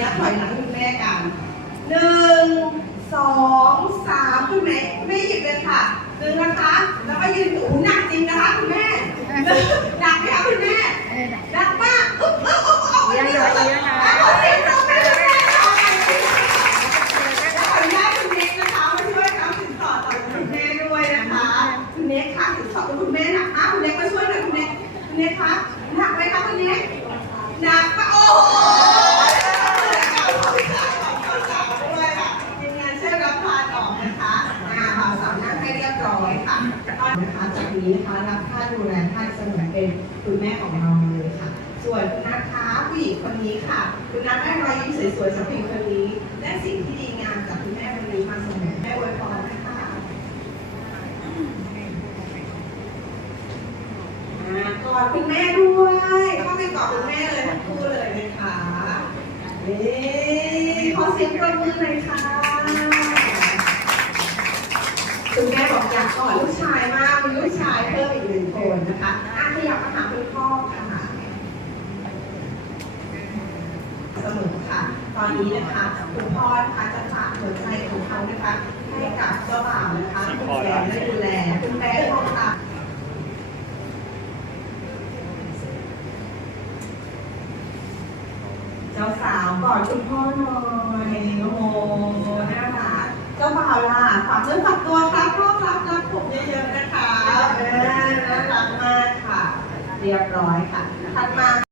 นับถอยหลังคุณแม่กันหนึ่งสองสามคุณแม่คุณแม่หยิบเลยค่ะหนึ่งนะคะ แล้วก็ยืนอยู่หนักจริงนะคะคุณแม่หนักไหมคะคุณแม่หนักมากอุ๊บอุ๊บอุ๊บอุ๊บเลี้ยงเลยเลี้ยงนะขอเสียงปรบมือคุณแม่หน่อยและขออนุญาตคุณเน็กนะคะมาช่วยทำสินสอดต่อคุณแม่ด้วยนะคะคุณเน็กค่ะสินสอดของคุณแม่หนักมากคุณเน็กมาช่วยหน่อยคุณเน็กคุณเน็กคะ นะคะจากนี้นะคะรับท่านดูแลท่านเสมือนเป็นคุณแม่ของเราเลยค่ะ ส่วนนะคะผู้หญิงคนนี้ค่ะ คุณนัทได้รอยยิ้มสวยๆจากผู้หญิงคนนี้ และสิ่งที่ดีงามจากคุณแม่วันนี้มาเสนอแม่อวยพรนะคะอ่ากอดคุณแม่ด้วยเข้าไปกอดคุณแม่เลยทั้งคู่เลยนะคะนี่ขอเสียงปรบมือหน่อยค่ะ คุณแม่บอกอยากกอดลูกชายมากมีลูกชายเพิ่มอีกหนึ่งคนนะคะอะขยับมาหาคุณพ่อค่ะเสมอค่ะ ตอนนี้นะคะคุณพ่อนะคะจะฝากหัวใจของเขานะคะให้กับเจ้าบ่าวนะคะคุณแม่ได้ดูแลคุณแม่ทองค่ะเจ้าสาวกอดคุณพ่อหน่อยโอ้โหน่ารักเจ้าบ่าวล่ะฝากเนื้อฝากตัวครับพ่อครับรักผมเยอะๆนะคะเออน่ารักมากค่ะ เรียบร้อยค่ะ